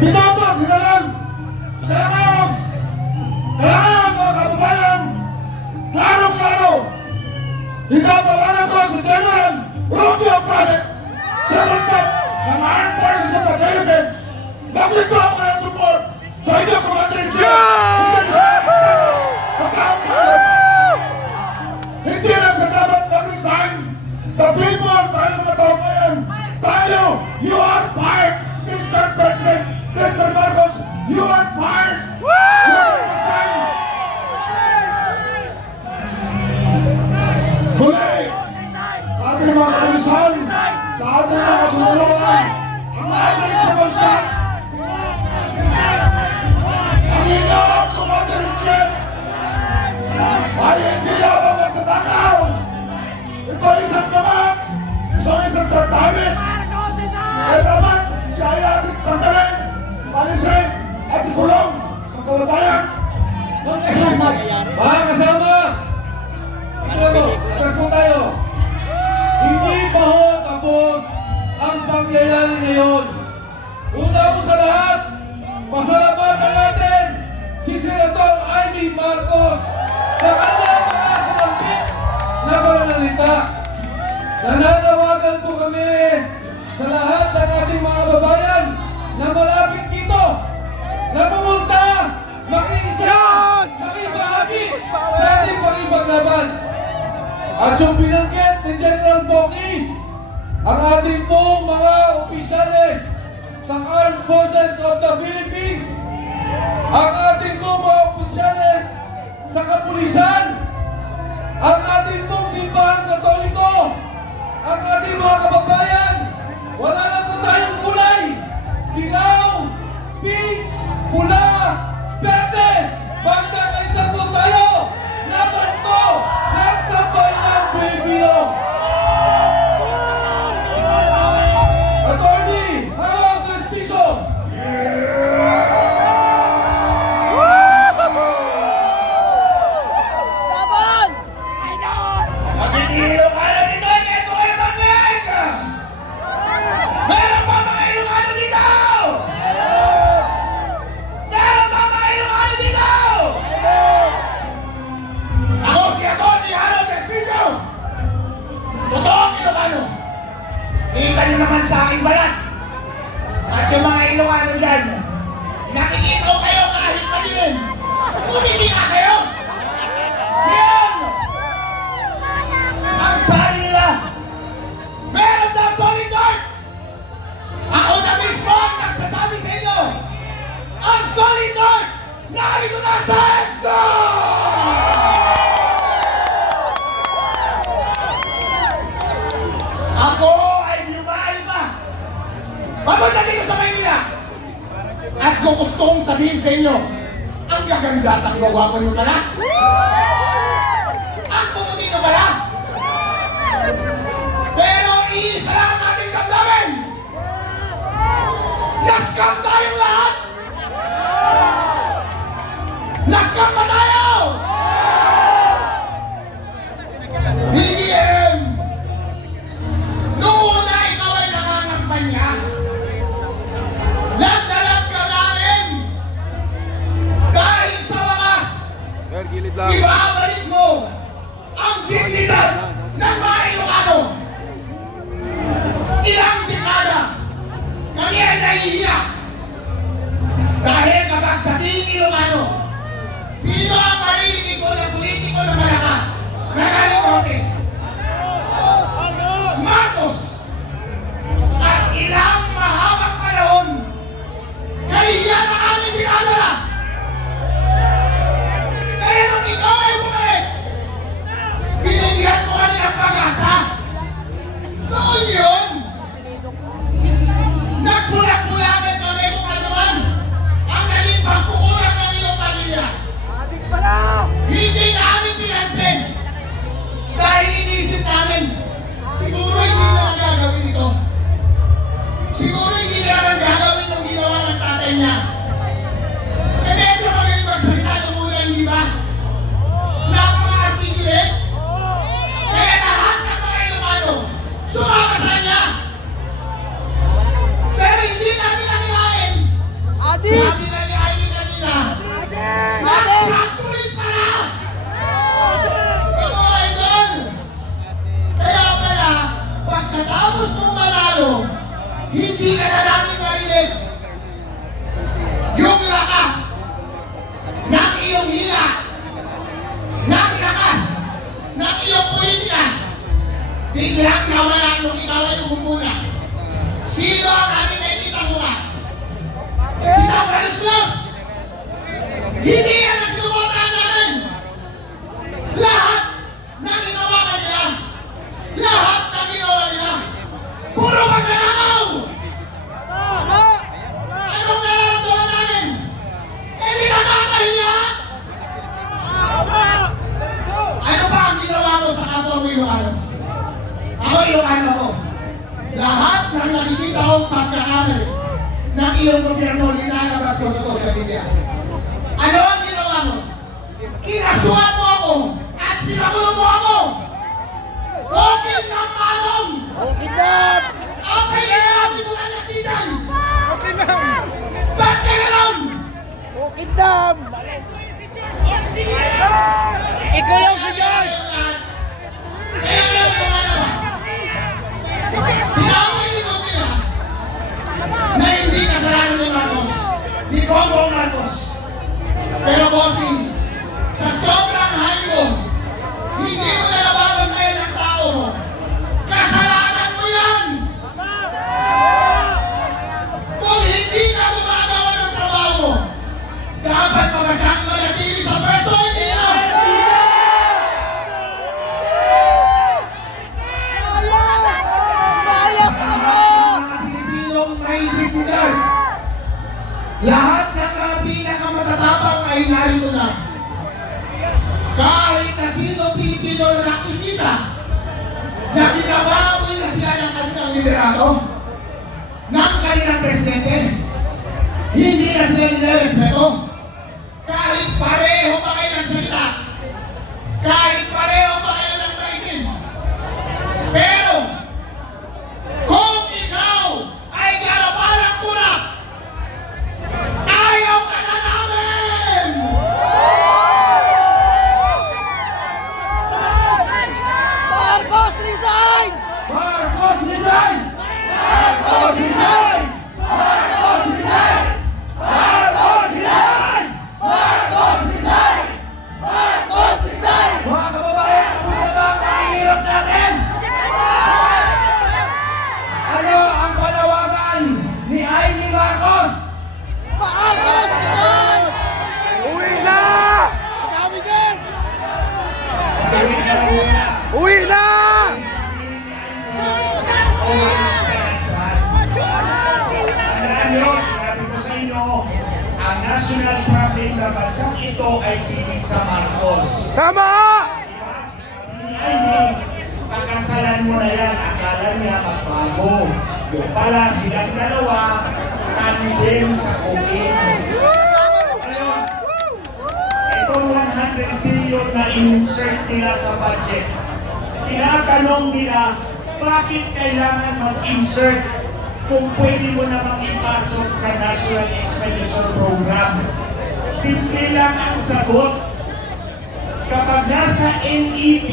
binoto, ginalan. Kaya ngayon, mga kababayan, klaro-klaro, itatawanan ko si General Romeo Prade, General Staff ng Armed Forces of the Philippines. Mag-withdraw ko ng support sa inyong Commander-in-Chief. Hindi lang sa dapat mag-resign. The people, tayo mga tawayan, tayo, you are fired, Mr. President, Mr. Marcos, you are fired. You can resign. Muli, sa ating mga kapulisan, sa ating mga kasunulawan, ang ating kabansak, ang inyong Commander-in-Chief, ay hindi lamang magtatakaw. Ito ay isang gamat, ito ay isang tratawin. Kaya dapat siya ay ating tanggalin, alisin, at ikulong ang kababayan. Mga kasama, ito mo, atas po tayo. Hindi pa ho tapos ang pangyayari ngayon. Una ko sa lahat, pasalamatan natin si Senator Amy Marcos sa kanyang mga kalambit na pananalita. Nananawagan po kami sa lahat ng ating mga babayan na malapit dito, na pumunta, makiisa, makibahagi sa ating pakipaglaban. At yung binanggit ni General Bokis, ang ating pong mga opisyales sa Armed Forces of the Philippines, ang ating pong mga opisyales sa kapulisan, ang ating pong simbahan katoliko, ang ating mga kababayan, wala na po tayong kulay, dilaw, pink, pula, berde, magkakaisa po tayo, laban to, ng sambayan Pilipino. Attorney, Harold Trespicio. Kita nyo naman sa aking balat. At yung mga Ilocano dyan, nakikita ko kayo kahit madilim. Umiti nga kayo. Yan! Ang sabi nila, meron daw solid north. Ako na mismo ang nagsasabi sa inyo, ang solid north, narito na sa EDSA! Ako ay bumali pa. Papunta dito sa Maynila. At kung gusto kong sabihin sa inyo, ang gaganda at ang gwawapo nyo pala. Ang pumuti nyo pala. Pero iisa lang ang ating damdamin. Naskam tayong lahat. Naskam pa tayo. BDM. Noong una ikaw ay nangangampanya, nagdalag ka namin dahil sa wakas, ibabalik mo ang dignidad ng mga Ilocano. Ilang dekada kami ay nahihiya dahil kapag sabihing Ilocano, sino ang marinig ko na politiko na malakas na nalinote? Marcos! At ilang mahabang panahon, kahihiyan ang aming dinadala. Kaya nung ikaw ay bumalik, binigyan ko kami ng pag-asa. Noon yun, nagbulag-bulagan kami kung ano man ang naging pagkukulang ng iyong pamilya. Hindi namin pinansin dahil Sabi na ni Ivy kanina, nag-graduate pala! Ito ay doon! Kaya pala, pagkatapos mong manalo, hindi ka na namin marinig yung lakas ng iyong hila, ng lakas ng iyong politika. Biglang nawala nung ikaw ay umuna. Sino ang aming nakikita mo ba? Si Tampalos Los! Hindi yan ang sinubotahan namin! Lahat na ginawa kanila, lahat na ginawa nila, puro magnanakaw! Anong nararamdaman namin? Hindi nakakahiya! Ano ba ang ginawa mo sa kapwa mo Ilocano? Ako Ilocano ako. Lahat ng nakikita kong pagkakamali ng iyong gobyerno linalabas ko sa social media. Ano ang ginawa mo? Kinasuhan mo ako at pinakulong mo ako! Bukid ng manong! Okay na! Ang kailangan mo na natitan! Okay na! Ba't ka gano'n? Okay na! Ikaw yung si George! Kaya ngayon lumalabas. Pinapaligot nila na hindi kasalanan ni Marcos, ni Bongbong Marcos. Pero bossing, sa sobrang halibo, hindi mo na nababantayan ang tao mo. Kasalanan mo yan! Kung hindi ka gumagawa ng trabaho mo, dapat pa ba siyang manatili sa pwesto? Hindi na! Maayos ka na! Mga Pilipinong may dignidad. Lahat ng mga pinakamatatapang ay narito na. Kahit na sino Pilipino na nakikita na binabawi na sila ng kanilang liderato, ng kanilang presidente, hindi na sila nilarespeto. Kahit pareho pa kayo ng salita, kahit pareho pa kayo ng writing. Pero, kung ikaw ay garapalang kunak, ayaw ka na namin! Marcos resign! Marcos resign! Marcos resign! Marcos resign! Marcos resign! Marcos resign! Marcos resign! Mga kababayan, tapos na ba ang pangihirap natin? Ano ang panawagan ni Amy Marcos? Marcos resign! Uwi na! Madami din! Uwi na! Tandaan nyo, sinabi ko sa inyo, ang national problem na bansang ito ay si Lisa Marcos. Tama! Diba? Sinabi ni Amy, pagkasalan mo na yan, akala niya magbago. Yung pala silang dalawa, tandem sa COVID. Ngayon, itong 100 billion na in-insert nila sa budget, tinatanong nila, bakit kailangan mag-insert kung pwede mo namang ipasok sa National Expenditure Program? Simple lang ang sagot. Kapag nasa NEP,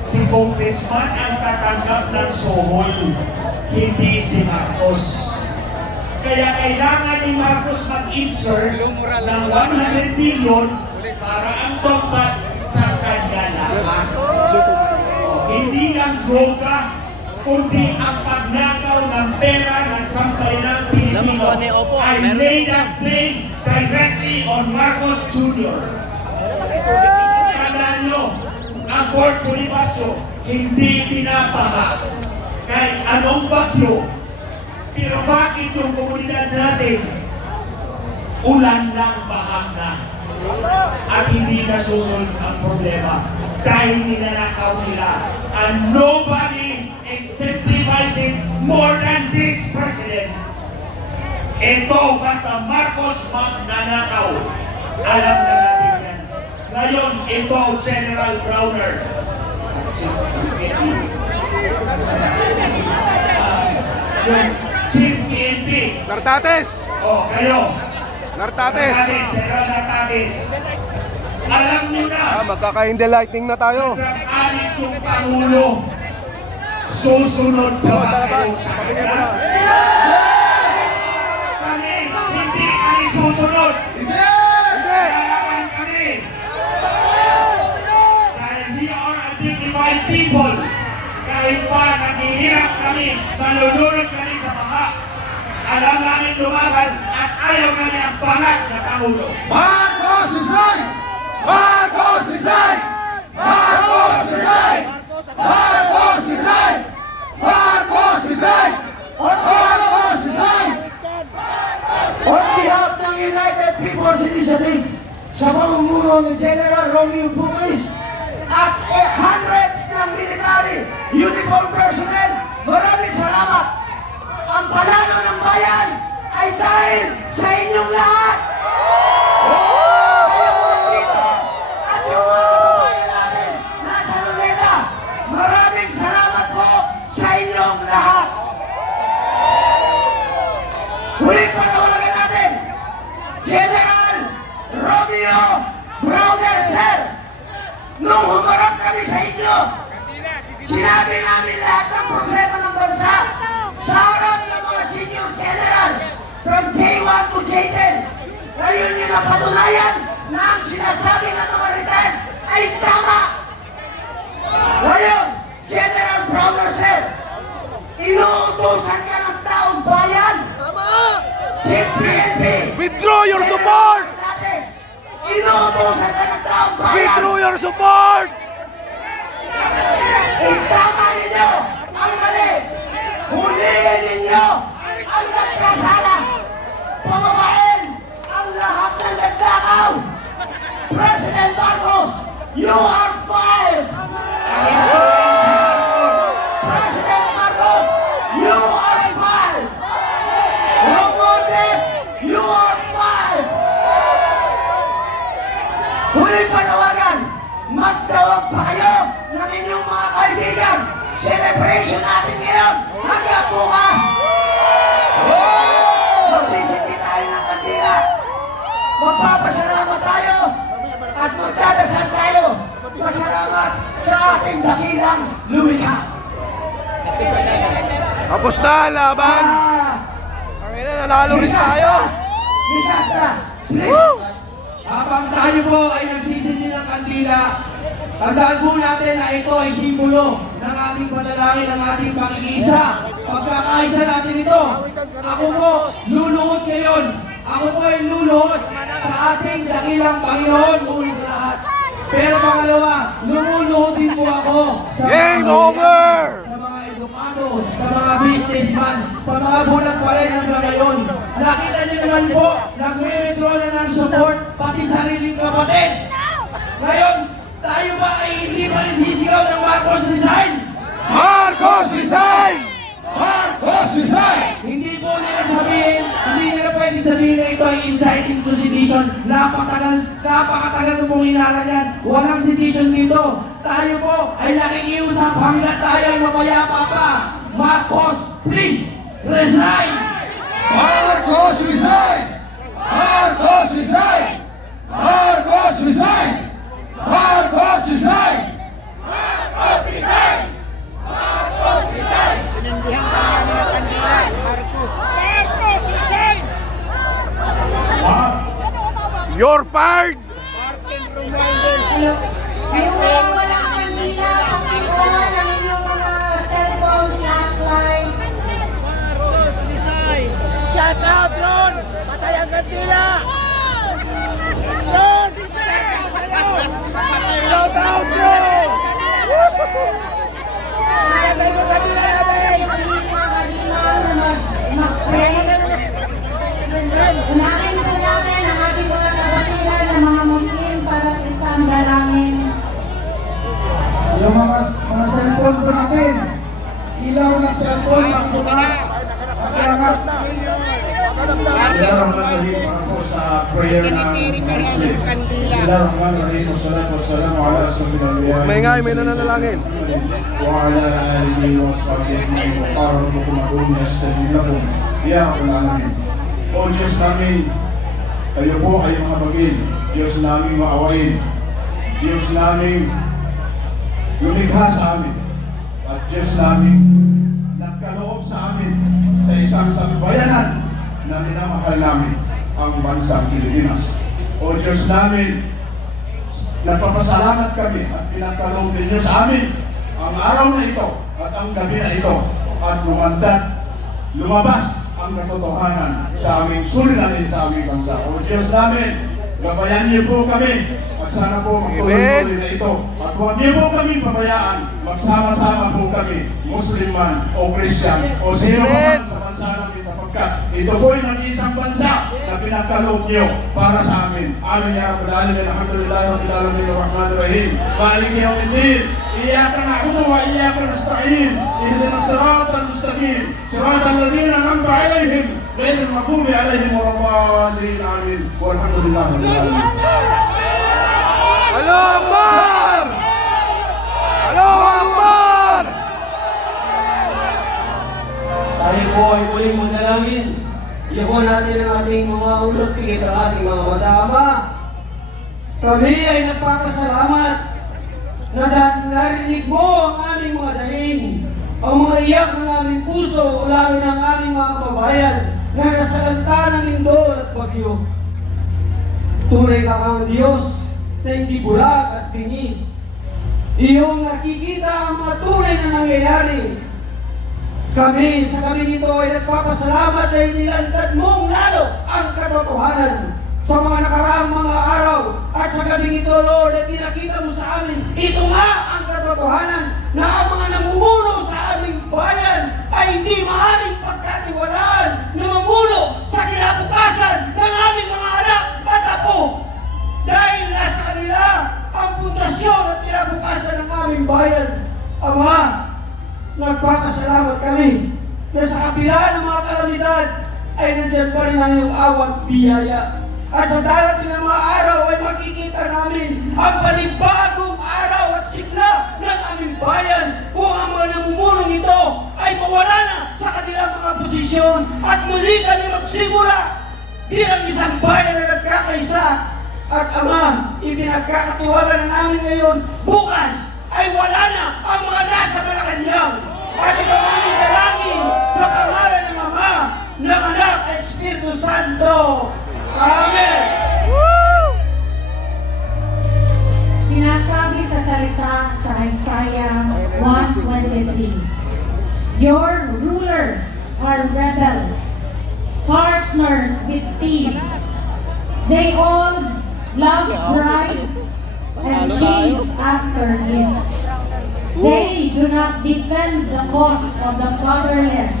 si Congressman ang tatanggap ng sohol, hindi si Marcos. Kaya kailangan ni Marcos mag-insert ng 100 billion para ang tombats sa kanya lahat. Hindi lang droga, kundi ang pagnakaw ng pera ng sambayanang Pilipino ay made and played directly on Marcos Jr. Tandaan nyo, ang Fort Bonifacio hindi pinapaha kahit anong bagyo. Pero bakit yung komunidad natin ulan lang, bahag na at hindi nasusunod ang problema dahil ninanakaw nila, and nobody exemplifies it more than this president. Ito, basta Marcos magnanakaw, alam na natin yan. Ngayon, ito, General Browner, yung Chief PNP. Nartates! O, kayo. Nartates! General Nartates. Alam niyo na, Magkaka-in the lightning na tayo. sobrang alit yung Pangulo. Susunod pa ba kayo sa kanya? Kami, hindi kami susunod. Hindi! Lalaban kami. Dahil we are a dignified people. Kahit pa naghihirap kami, nalulunod kami sa baha. Alam namin lumaban at ayaw namin ang bangat na Pangulo. Marcos resign! Marcos resign! Marcos resign! Marcos resign! Marcos resign! Marcos resign! On behalf ng United People's Initiative, sa pamumuno ni General Romeo Pumalis at hundreds ng military uniform personnel, maraming salamat. Ang panalo ng bayan ay dahil sa inyong lahat. Kaya po dito at yung mga kababayan natin nasa Luneta, maraming salamat po sa inyong lahat. Huling panawagan natin, General Romeo Browner, sir, nung humarap kami sa inyo, sinabi namin lahat ng problema ng bansa sa harap ng mga senior generals from J1 to J10. Ngayon nyo napatunayan na ang sinasabi ng mga retired ay tama. Ngayon, General Browner, sir, inuutosan ka ng taong bayan. Tama! Chief PNP, Withdraw your support! inuutosan ka ng taong bayan. Withdraw your support! Itama ninyo ang mali. Huliin ninyo ang nagkasala. Pababain ang lahat ng nagdakaw. President Marcos, you are fired. President Marcos, you are fired. Romualdez, you are fired. Huling panawagan, magtawag pa kayo ng inyong mga kaibigan. Celebration natin ngayon hanggang bukas. Magsisindi tayo ng kandila. Magpapasalamat tayo at magdadasal tayo. Pasalamat sa ating dakilang lumikha. Tapos na ang laban! Ang ina, nanalo rin tayo! Misastra, please. Habang tayo po ay nagsisindi ng kandila, tandaan po natin na ito ay simbolo ng ating panalangin, ng ating pakikiisa. Pagkakaisa natin ito, ako po luluhod ngayon. Ako po ay luluhod sa ating dakilang Panginoon muli sa lahat. Pero pangalawa, lumuluhod din po ako sa Game mga over! sa mga edukado, sa mga businessman, sa mga bulag pa rin hanggang ngayon. Nakita niyo naman po, nagme-withdraw na ng support, pati sariling kapatid. Ngayon, tayo ba ay hindi pa rin sisigaw ng Marcos resign? Marcos resign! Marcos resign! Hindi po nila sabihin, hindi nila pwede sabihin na ito ay inciting to sedition. Napakatagal ko pong inaral yan. Walang sedition dito. Tayo po ay nakikiusap hanggat tayo ay mapayapa pa. Marcos, please, resign! Marcos resign! Marcos resign! Marcos resign! Marcos resign! Marcos resign! Marcos resign! Sinindihan ka namin ng kandila, Marcos. Marcos, resign! You're fired! Martin Romualdez. Yung walang kandila, pakisa ng inyong mga cellphone, flashlight. Shout out, Ron! Patay ang kandila! Ron! Shout out, Ron! Patay ang kandila namin! Unahin po namin ang ating mga kapatiran ng mga Muslim para sa isang dalangin. Yung mga cellphone po natin, ilaw ng cellphone, magbukas, mag-iangat. Bismillahirrahmanirrahim. Ako sa prayer ng Muslim. Bismillahirrahmanirrahim. Wassalatu wassalamu ala asyrafil anbiya'i Maingay, may nananalangin. wa ala alihi wa sahbihi wa qarrabukum adun yastajib lakum. Ya Rabbal Alamin. O Diyos namin, kayo po ay mga bagil. Diyos namin maawain. Diyos namin lumikha sa amin. At Diyos namin nagkaloob sa amin sa isang sambayanan na minamahal namin ang bansang Pilipinas. O Diyos namin, nagpapasalamat kami at pinagkaloob ninyo sa amin ang araw na ito at ang gabi na ito at lumabas ang katotohanan sa aming suliranin sa aming bansa. O Diyos namin, gabayan niyo po kami at sana po magtuloy-tuloy na ito. At huwag niyo po kami pabayaan, magsama-sama po kami, Muslim man o Christian o sino man sa bansa namin sapagkat ito po ay mag-isang bansa na pinagkaloob niyo para sa amin. Amin ya Rabbal Alamin, alhamdulillah, rabbil alamin, arrahmanir rahim, maliki yawmiddin. إياك نعبد وإياك نستعين اهدنا الصراط المستقيم صراط الذين أنعمت عليهم غير المغضوب عليهم ولا الضالين آمين والحمد لله رب العالمين. Allahu Akbar! Allahu Akbar! Tayo po ay muling manalangin. Iyon natin ang ating mga ulot, pigit ang ating mga mata. Ama, kami ay nagpapasalamat na narinig mo ang aming mga daing, ang mga iyak ng aming puso, lalo ng aming mga kababayan na nasalanta ng lindol at bagyo. Tunay ka ang Diyos na hindi bulag at bingi. Iyong nakikita ang mga tunay na nangyayari. Kami sa gabi nito ay nagpapasalamat na inilantad mong lalo ang katotohanan sa mga nakaraang mga araw. At sa gabi ito, Lord, ay pinakita mo sa amin, ito nga ang katotohanan na ang mga namumuno sa aming bayan ay hindi maaaring pagkatiwalaan na mamuno sa kinabukasan ng aming mga anak at apo. Dahil nasa kanila ang pundasyon at kinabukasan ng aming bayan. Ama, nagpapasalamat kami na sa kabila ng mga kalamidad ay nandiyan pa rin ang iyong awat biyaya. At sa darating ng mga araw ay makikita namin ang panibagong araw at sigla ng aming bayan kung ang mga namumulong ito ay mawala na sa kanilang mga posisyon at muli kami magsimula bilang isang bayan na nagkakaisa. At Ama, ipinagkakatiwala na namin ngayon, bukas ay wala na ang mga nasa Malacanang. At ito ang aming dalangin sa pangalan ng Ama, ng Anak at Espiritu Santo. Amen! Sinasabi sa salita sa Isaiah 1:23, your rulers are rebels, partners with thieves. They all love pride and chase after gifts. They do not defend the cause of the fatherless.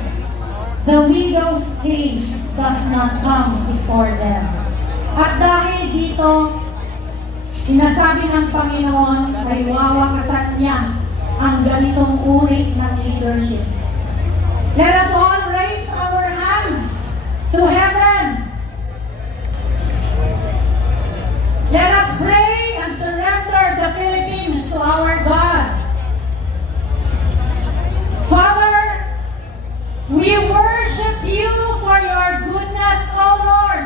The widow's case does not come before them. At dahil dito, sinasabi ng Panginoon, kay wawakasan niya ang ganitong uri ng leadership. Let us all raise our hands to heaven. Let us pray and surrender the Philippines to our God. Father, we worship you for your goodness, O Lord.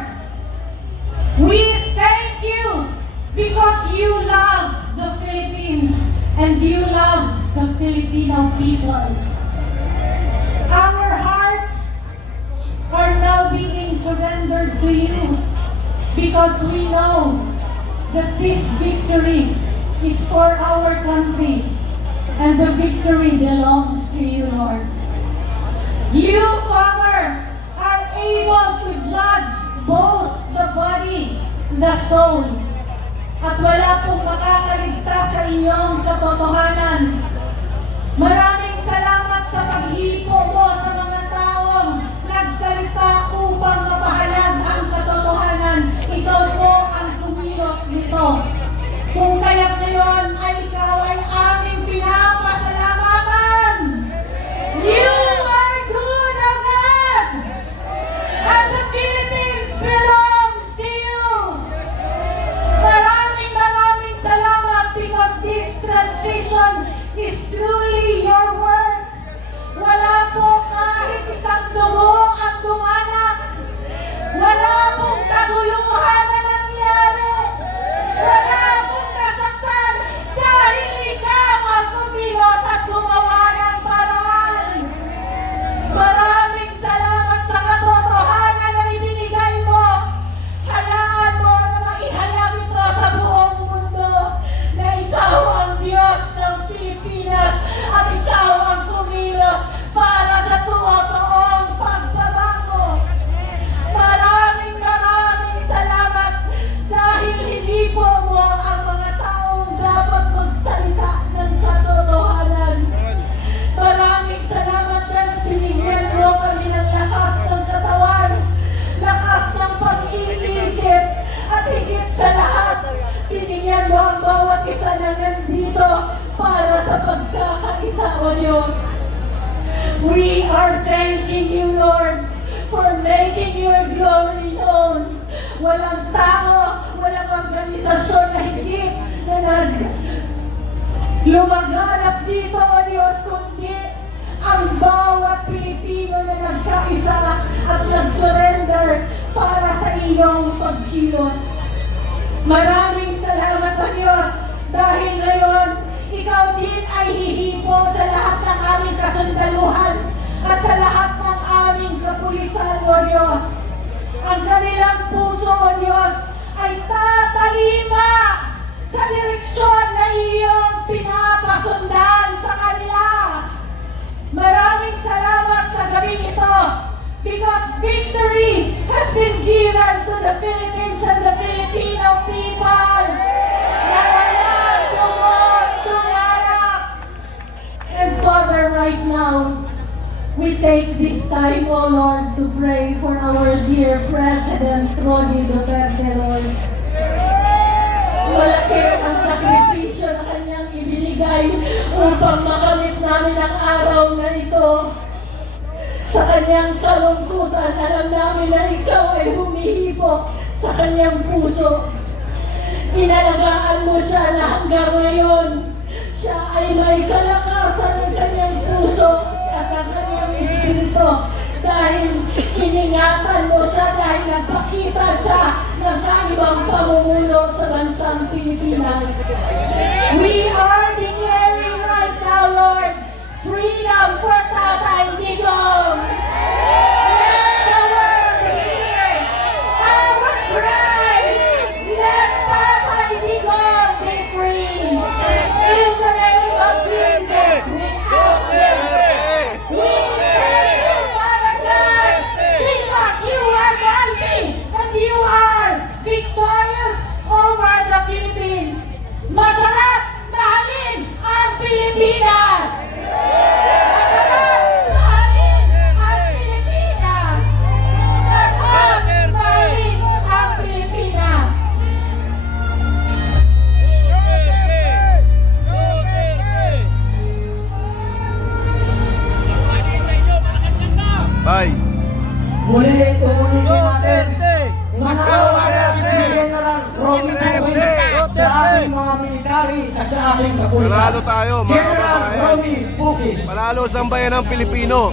We thank you because you love the Philippines and you love the Filipino people. Our hearts are now being surrendered to you because we know that this victory is for our country and the victory belongs to you, Lord. You, Father, are able to judge both the body, the soul. At wala pong makakaligtas sa iyong katotohanan. Maraming salamat sa paghipo mo sa mga taong nagsalita upang mapahalag ang katotohanan. Ikaw po ang kumilos nito. Kung kaya't ngayon ay ikaw ay aming pinapasalamatan. You are good, O God! And the Philippines belongs to you! Maraming salamat because this transition is truly your work. Wala po kahit isang dugo ang Diyos. We are thanking you, Lord, for making your glory known. Walang tao, walang organisasyon na higit na lumaganap dito, O Diyos, kundi ang bawat Pilipino na nagkaisa at nag-surrender para sa iyong pagkilos. Maraming salamat, O Diyos, dahil ngayon, ikaw din ay hihipo sa lahat ng aming kasundaluhan at sa lahat ng aming kapulisan, O Diyos. Ang kanilang puso, O Diyos, ay tatalima sa direksyon na iyong pinapasundan sa kanila. Maraming salamat sa gabing ito because victory has been given to the Philippines and the Filipino people. Nagayan, tumon, tumarap. And Father, right now, we take this time, O Lord, to pray for our dear President Rodney Duterte, Lord. Malaki ang sakripisyo na kanyang ibinigay upang makamit namin ang araw na ito. Sa kanyang kalungkutan, alam namin na ikaw ay humihipo sa kanyang puso. Inalagaan mo siya na hanggang ngayon, siya ay may kalakasan ng kanyang puso at ang kanyang espiritu dahil iningatan mo siya dahil nagpakita siya ng kaibang pamumuno sa bansang Pilipinas. We are declaring right now, Lord, freedom for Tatay Digong. Let the world hear our cry. Let Tatay Digong be free. In the name of Jesus, we ask you. We thank you, Father God, because you are mighty and you are victorious over the Philippines. Masarap mahalin ang Pilipinas. Masarap mahalin ang Pilipinas. Masarap mahalin ang Pilipinas. Bye. Muli, tutuloy natin. Mananawagan si General Romy Bukis sa ating mga military at sa ating kapulisan. Manalo tayo, mga General kababayan. Romy Bukis. Manalo sa bayan ng Pilipino.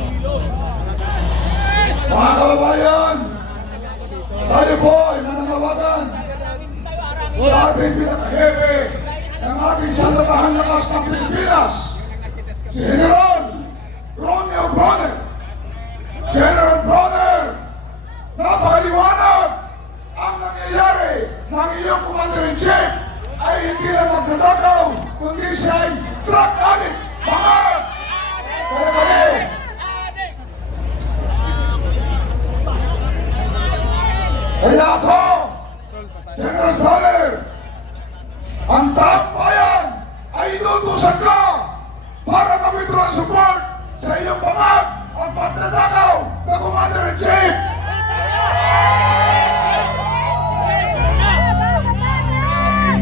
Mga kababayan, tayo po ay mananawagan sa ating pinakahepe ng ating sandatahan lakas ng Pilipinas, si General Romeo Bronner. General Bronner, napakaliwanag ang nangyayari ng iyong Commander-in-Chief ay hindi lang magdadakaw, kundi siya ay drug addict. Bakit? Kaya kami, kaya ako, General Bronner, ang taong bayan ay inutusan ka para mag-withdraw ang support sa iyong pamag at pagdadakaw na Commander-in-Chief.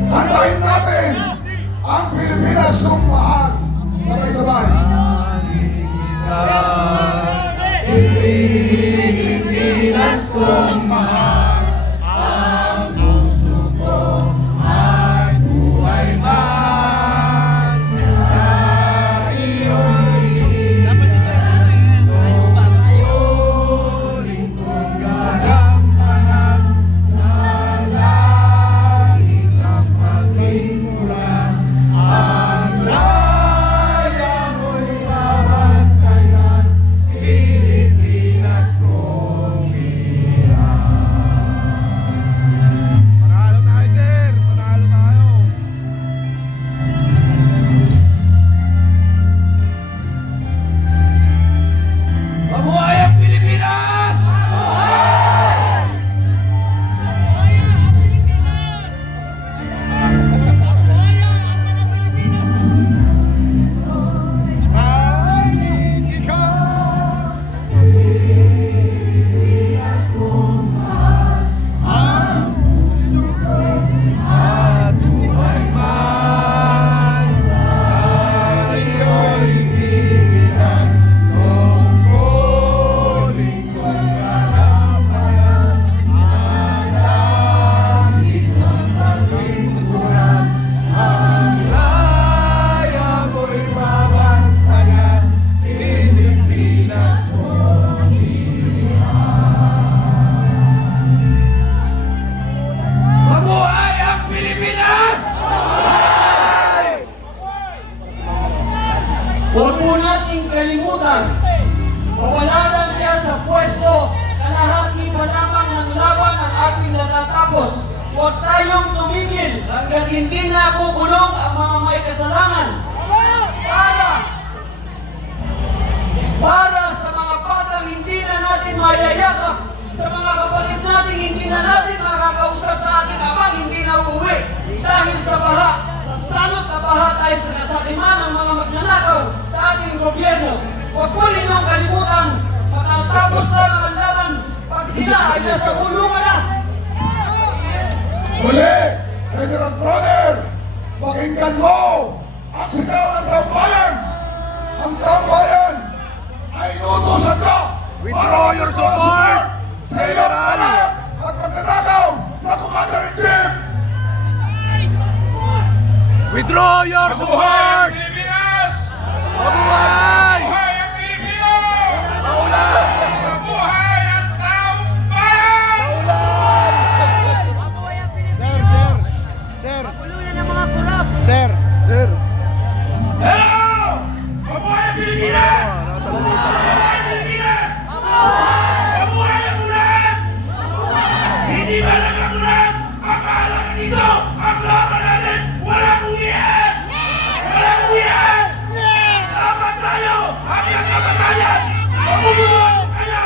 Kantahin natin ang Pilipinas kung mahal. Sabay-sabay. Pilipinas kong mahal, ang gusto ko ay buhay man sa iyong lingkong gagampanan na langit ang paglingkuran, ang laya mo'y babantayan, Pilipinas kong hirap. hindi nakukulong ang mga may kasalanan. Para sa mga batang hindi na natin mayayakap, sa mga kapatid natin hindi na natin makakausap sa ating abang hindi na uuwi dahil sa baha, sa salot na baha dahil sa kasakiman ng mga magnanakaw sa ating gobyerno. Huwag po ninyong kalimutan, matatapos lang ang laban pag sila ay nasa kulungan na. Muli, General Brother, pakinggan mo ang sigaw ng taumbayan. Ang taumbayan ay inutusan ka. Withdraw your support, sa iyong General. palag at pagkatakaw na Commander-in-Chief. Withdraw your support! Pilipinas! Mabuhay! Buhay ang Pilipino! Mabuhay ang taong bayan! Sir, sir! Sir! Sir! Sir! Hello! Mabuhay ang Pilipinas! Nasa lalita lang. Mabuhay ang Pilipinas! Mabuhay ang ulan! Hindi ba nagkagulan? Ang mahalaga dito, ang laban natin, walang uwian! Walang uwian! Laban tayo hanggang kamatayan! Mabubuhay kayo!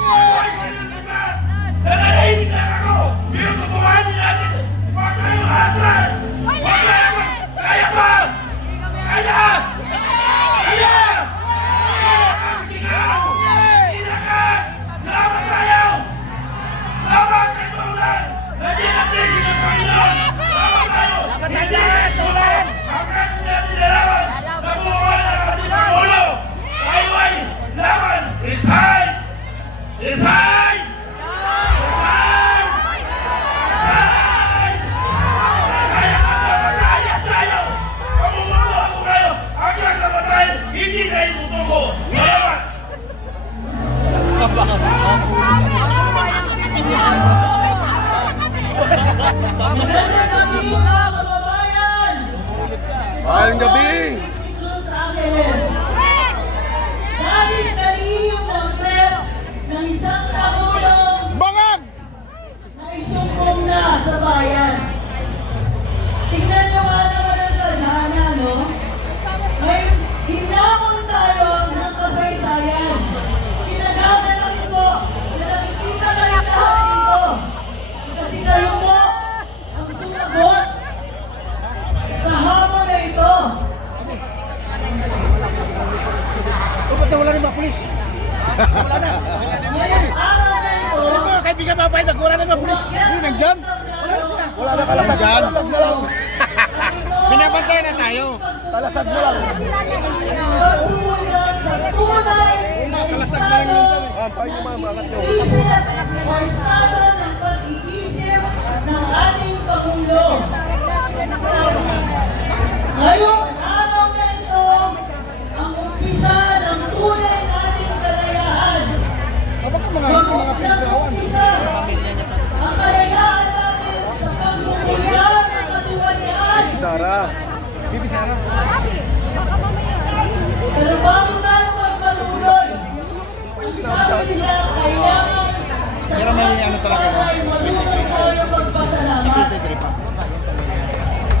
Mabuhay sa inyong lugar! Nananahimik lang ako! Yung tutuhanin natin! Huwag tayo atras! Huwag tayo! Kaya ba? Kaya! Kaya! Ang sigaw! Inakas! Laban tayo! Laban sa ibulan! Nandiyan ang blessing ng Panginoon! Laban tayo! Hindi sa ulan! Hanggang hindi natin nalaman! Nabubuhay ang ating Pangulo! Tayo ay laban! Resign! Resign! Resign! Resign! Resign ang namatayan tayo! Mamumuno ako kayo! Hanggang namatayan, hindi na itutuko! Salamat! Magandang gabi mga kababayan! Ayong gabi! Si Cruz Angeles. Dahil kaniyong ng press ng isang Pangulong Bangag! na isumbong na sa bayan. Tingnan niyo nga naman ang tadhana, no? May hinamon tayo ng kasaysayan. Kinagagalak po na nakikita kayo lahat dito. Kasi kayo po ang sumagot sa hamon na ito. Ba't na wala rin mga pulis? Ngayong araw na ito, Kaibigan mabait, wala rin mga pulis. Nandyan? Wala na kalasag. Kalasag na lang. Binabantay na tayo. Kalasag na lang. pagtulad sa tunay na estado Paano yung mga makat nyo? isip o estado ng pag-iisip ng ating Pangulo. Ngayong araw na ito, ang umpisa ng tunay nating kalayaan. Mag-umpisa ang kalayaan natin sa pagbubuyan ng katiwalian. Sara. Bibi Sara. Pero bago tayo magpatuloy, sabi nila kailangan sa bagay marunong tayo magpasalamat.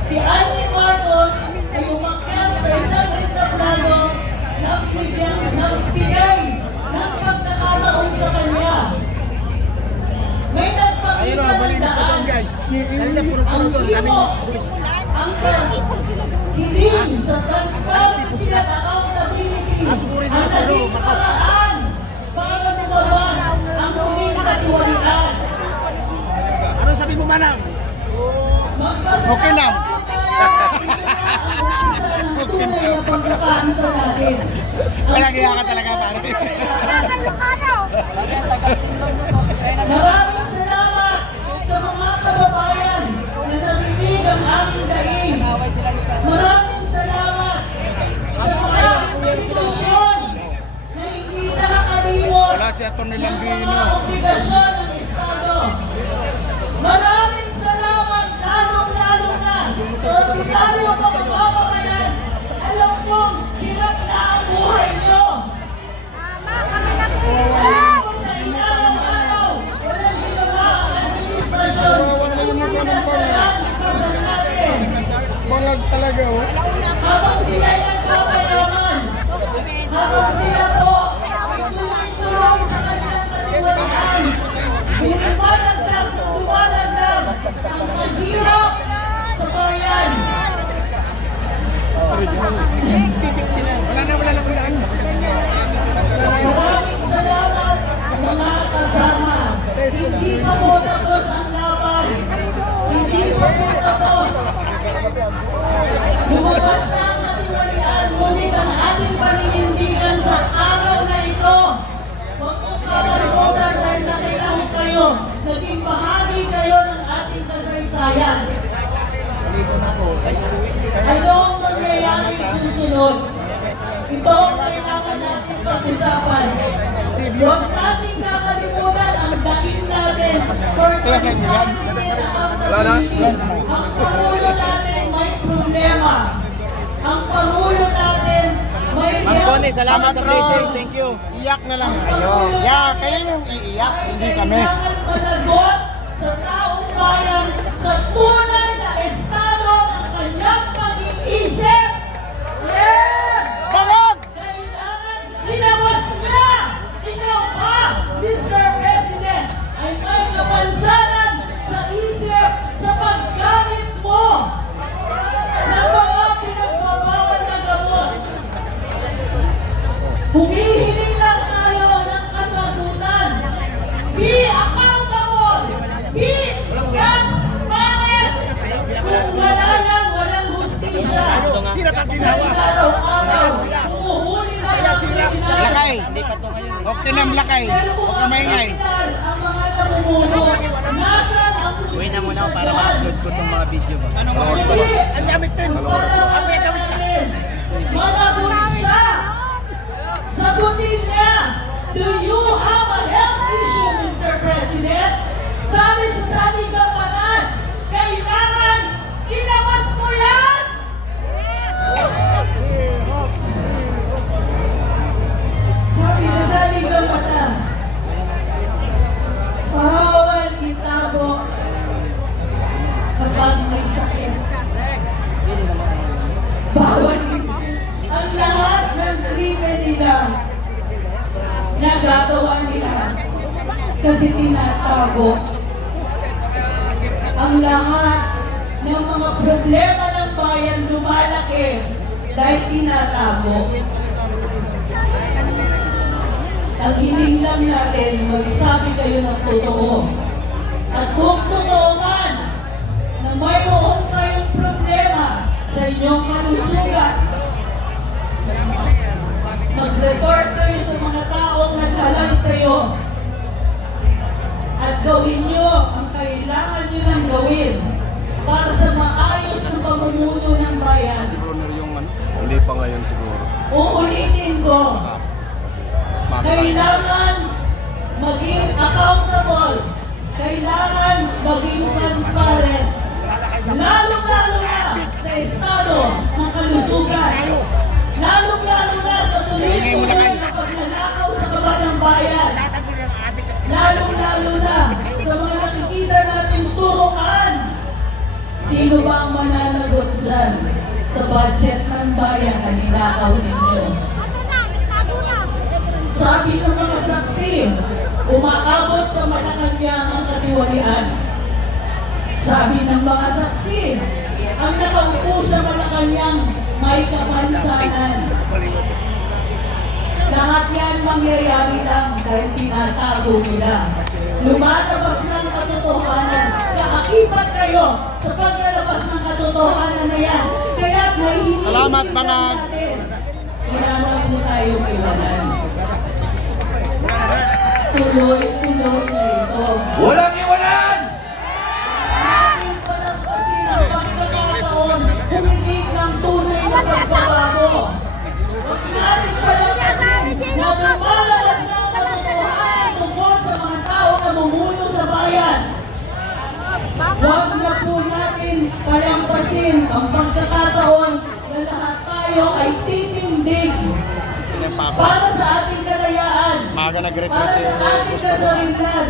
Si Annie Marcos ay umakyat sa isang entablado na nagbigay ng pagkakataon sa kanya. May nagpakita ng daan. Kanina puro-puro doon. Kami pulis. Ang pagkiling sa transparency at accountability ang naging paraan para lumabas ang huling katiwalian. Ano sabi mo, Manang? Okay lang. Ang tunay na pagkakaisa natin. Kaya ka talaga, pare. Maraming salamat sa mga kababayan na narinig ang aming daing. Maraming salamat sa mga institusyon na hindi nakakalimot Wala si Atty. ng Lambino. mga obligasyon ng Estado. Maraming salamat lalong-lalo na sa ordinaryong mga mamamayan. Alam kong hirap na ang buhay nyo. Alam ko sa inaraw-araw, walang ginawa ang administrasyon. Hindi na kailangan ipasal natin. Bulag talaga, oh. Habang sila'y nagpapayaman, habang sila po ay tuloy-tuloy sa kanilang kaliwanahan, dumadagdag ang paghirap sa bayan. Wala na ulan. Maraming salamat mga kasama. Hindi pa po tapos ang laban. Hindi pa po tapos. Lumabas na ang katiwalian, ngunit ang ating paninindigan sa araw na ito. Huwag mo kakalimutan dahil nakailangan kayo. Naging bahagi kayo ng ating kasaysayan. Ano ang mangyayari susunod? Ito ang kailangan natin pag-usapan. Huwag natin kakalimutan ang dahin natin for the responsibility of the Philippines. Ang Pangulo natin may problema. Ang Pangulo natin may Ma'am Connie, salamat sa blessing. Thank you. Iyak na lang kayo. Yeah, kayo yung iiyak, hindi kami. Kailangan managot sa taong bayan sa tunay na estado ng kanyang pag-iisip. Yeah! Ganon! Kailangan hinawas niya! Ikaw pa, Mr. President, ay may kapansanan sa isip sa paggamit mo ng mga pinagbabawal na gamot. Humihiling lang tayo ng kasagutan. Be accountable! Be transparent! Kung wala yan, walang hustisya. Araw-araw, humuhuli na lang kriminal. Lakay. Okay na lakay. Huwag ka maingay. Ang mga namumuno, nasaan ang hustisya? Uwi na muna ako para ma-upload ko itong mga video ba. Ang gamit din. Managot siya. Sagutin niya. Do you have a health issue, Mr. President? Sabi sa saligang batas, kailangan ilabas mo yan. Sabi sa saligang batas, bawal itago kapag may sakit. Bawal ang lahat ng krimen nila nagagawa nila kasi tinatago. Ang lahat ng mga problema ng bayan lumalaki dahil tinatago. Ang hiling lang natin, magsabi kayo ng totoo. At kung totoo man na mayroon kayong problema sa inyong kalusugan, mag-report kayo sa mga taong naghalang sa iyo at gawin nyo ang kailangan nyo nang gawin para sa maayos na pamumuno ng bayan. Hindi pa ngayon siguro. Uulitin ko, kailangan maging accountable, kailangan maging transparent, lalong-lalo na sa estado ng kalusugan, lalong-lalo na sa tuloy-tuloy na pagnanakaw sa kaba ng bayan, lalong-lalo na sa mga nakikita nating turuan. Sino ba ang mananagot dyan sa budget ng bayan na ninakaw ninyo? Sabi ng mga saksi, umaabot sa Malacanang ang katiwalian. Sabi ng mga saksi, ang nakaupo sa Malacanang may kapansanan. Lahat yan mangyayari lang dahil tinatago nila. Lumalabas ng katotohanan. Kaakibat kayo sa paglalabas ng katotohanan na yan. Kaya nahihilig Salamat, lang Bangag. natin. Kailangan mo tayong iwanan. Tuloy-tuloy na ito. Walang iwanan! Ating palagpasin ang pagkakataon, humingi ng tunay na pagbabago. Huwag natin palagpasin na lumalabas na ang katotohanan tungkol sa mga tao na namumuno sa bayan. Huwag na po natin palampasin ang pagkakataon na lahat tayo ay titindig para sa ating kalayaan, Maaga nag-retreat para si sa ating kasarinlan.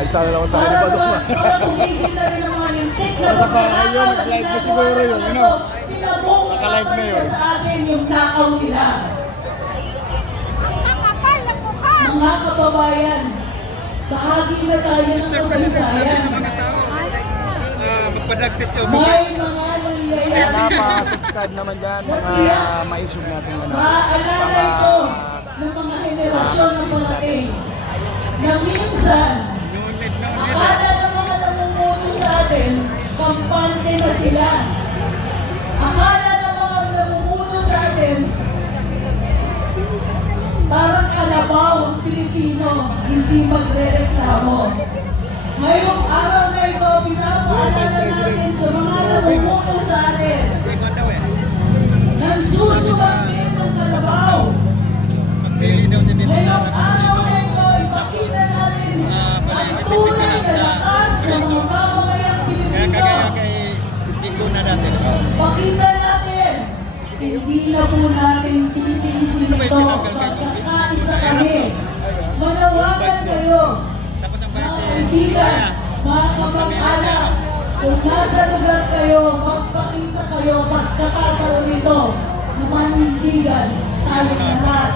Isa na naman tayo na para tumigil na rin ang mga lintik na Nasa bahay pagkakataon yun, na naka-live na ginagawa siguro ng yun, mga ano? ito. Pinabungkit Naka-live na yun. sa atin yung nakaw nila. Mga kababayan, bahagi na tayo ng kasaysayan. magpa-drug-test daw. May mga nangyayari. Mapa-subscribe naman dyan, mga maisog natin ano. Maaalala ito ng mga henerasyon na parating na minsan akala ng mga namumuno sa atin kampante na sila. Akala ng mga namumuno sa atin parang kalabaw ang Pilipino, hindi magre-reklamo. Ngayong araw na ito, pinapaalala natin sa mga namumuno sa atin nang susumangin ng kalabaw. Ngayong araw na ito, ipakita natin ang tunay na lakas ng mga mamamayang Pilipino. Pakita natin, hindi na po natin titiisin ito. Pagkakaisa kami. Manawagan kayo. Mga kaibigan, mga kamag-anak, kung nasa lugar kayo, magpakita kayo pagkakataon nito na manindigan tayo lahat.